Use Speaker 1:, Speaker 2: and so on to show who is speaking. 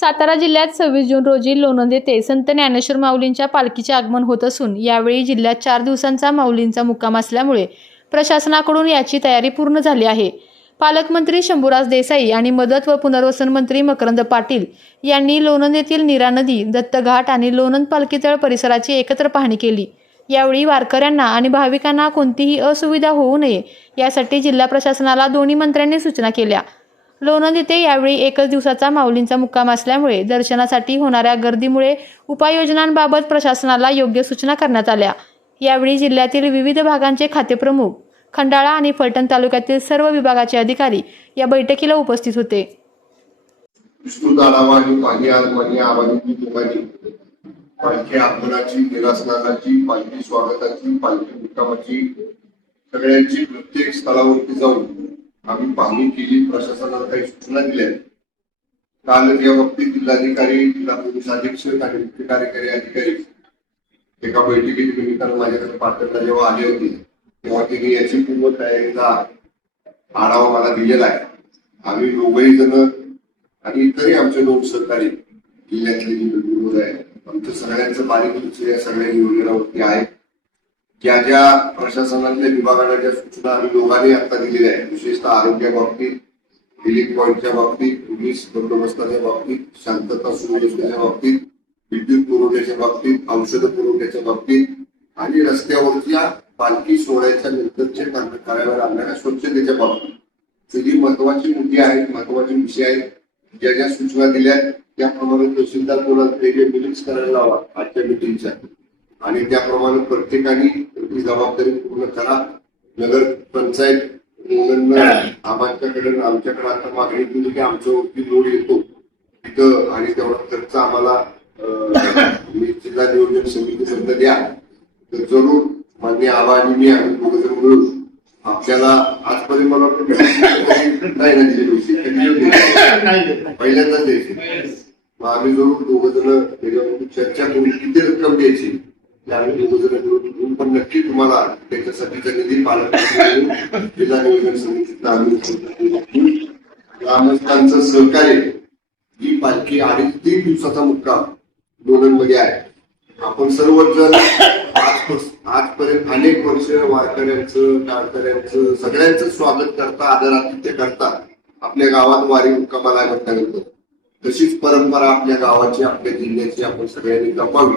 Speaker 1: सातारा जिल्ह्यात सव्वीस जून रोजी लोणंद येथे संत ज्ञानेश्वर माऊलींच्या पालखीचे आगमन होत असून यावेळी जिल्ह्यात चार दिवसांचा माऊलींचा मुक्काम असल्यामुळे प्रशासनाकडून याची तयारी पूर्ण झाली आहे. पालकमंत्री शंभूराज देसाई आणि मदत व पुनर्वसन मंत्री मकरंद पाटील यांनी लोणंद येथील नीरा नदी दत्तघाट आणि लोणंद पालखीतळ परिसराची एकत्र पाहणी केली. यावेळी वारकऱ्यांना आणि भाविकांना कोणतीही असुविधा होऊ नये यासाठी जिल्हा प्रशासनाला दोन्ही मंत्र्यांनी सूचना केल्या. लोणंद येथे यावेळी एकच दिवसाचा माऊलींचा मुक्काम असल्यामुळे दर्शनासाठी होणाऱ्या गर्दीमुळे उपाययोजनांबाबत प्रशासनाला योग्य सूचना करण्यात आल्या. यावेळी जिल्ह्यातील विविध भागांचे खातेप्रमुख खंडाळा आणि फलटण तालुक्यातील सर्व विभागाचे अधिकारी या बैठकीला उपस्थित होते.
Speaker 2: आणि पाणी पालखी आगमनाची निरासनाची पालखी स्वागताची पालखी मुक्कामाची सगळ्यांची प्रत्येक स्थळावरती जाऊन आम्ही पाहणी केली प्रशासनाला काही सूचना दिल्या. काल या बाबतीत जिल्हाधिकारी जिल्हा पोलीस अधीक्षक आणि मुख्य कार्यकारी अधिकारी एका बैठकीत निमित्तानं माझ्याकडे पात्रता जेव्हा आले होते तेव्हा त्यांनी याची पूर्व तयारीचा आढावा मला दिलेला आहे. आम्ही दोघही जण आणि इतरही आमचे दोन सहकारी जिल्ह्यातले आहे. आमचं सगळ्यांचं बारीक लक्ष या सगळ्या योजनावरती आहे. ज्या ज्या प्रशासनातल्या विभागाला ज्या सूचना आम्ही दोघांनी आता दिलेल्या आहेत विशेषतः आरोग्या बाबतीत रिलीफ पॉईंटच्या बाबतीत पोलीस बंदोबस्ताच्या बाबतीत शांतता सुव्यवस्थेच्या बाबतीत विद्युत पुरवठ्याच्या बाबतीत औषध पुरवठ्याच्या बाबतीत आणि रस्त्यावरच्या पालखी सोहळ्याच्या नंतरच्या कार्य- कार्यालयावर आणणाऱ्या स्वच्छतेच्या बाबतीत. जी महत्वाची मुद्दे आहेत महत्त्वाचे विषय आहेत. ज्या ज्या सूचना दिल्या आहेत, त्याप्रमाणे तहसीलदार कोणाला मिटिंग्स करायला लावा आजच्या मिटिंगच्या आणि त्याप्रमाणे प्रत्येकाने ती जबाबदारी पूर्ण करा. नगर पंचायत आमच्याकडे आमच्याकडे आता मागणी केली की आमच्यावरती लोड येतो. तिथं आणि तेवढा खर्च आम्हाला जिल्हा नियोजन समितीपर्यंत द्या. तर जरूर मान्य आबा आणि मी आम्ही दोघं जण मिळून आपल्याला आजपर्यंत मला वाटतं नाही ना दिले? पहिल्यांदाच द्यायचे. मग आम्ही जरूर दोघं जण त्याच्यावरती चर्चा करून किती रक्कम द्यायची? ते पण नक्की तुम्हाला त्याच्यासाठीचा निधी पालक जिल्हा नियोजन समितीचा आम्ही ग्रामस्थांचं सहकार्य ही पालखी अडीच तीन दिवसाचा मुक्काम दोनमध्ये आहे. आपण सर्वजण आजपर्यंत अनेक वर्ष वारकऱ्यांचं टाळकऱ्यांचं सगळ्यांचं स्वागत करता आदरातिथ्य करता आपल्या गावात वारी मुक्कामाला म्हटल्यानंतर तशीच परंपरा आपल्या गावाची आपल्या जिल्ह्याची आपण सगळ्यांनी जपावी.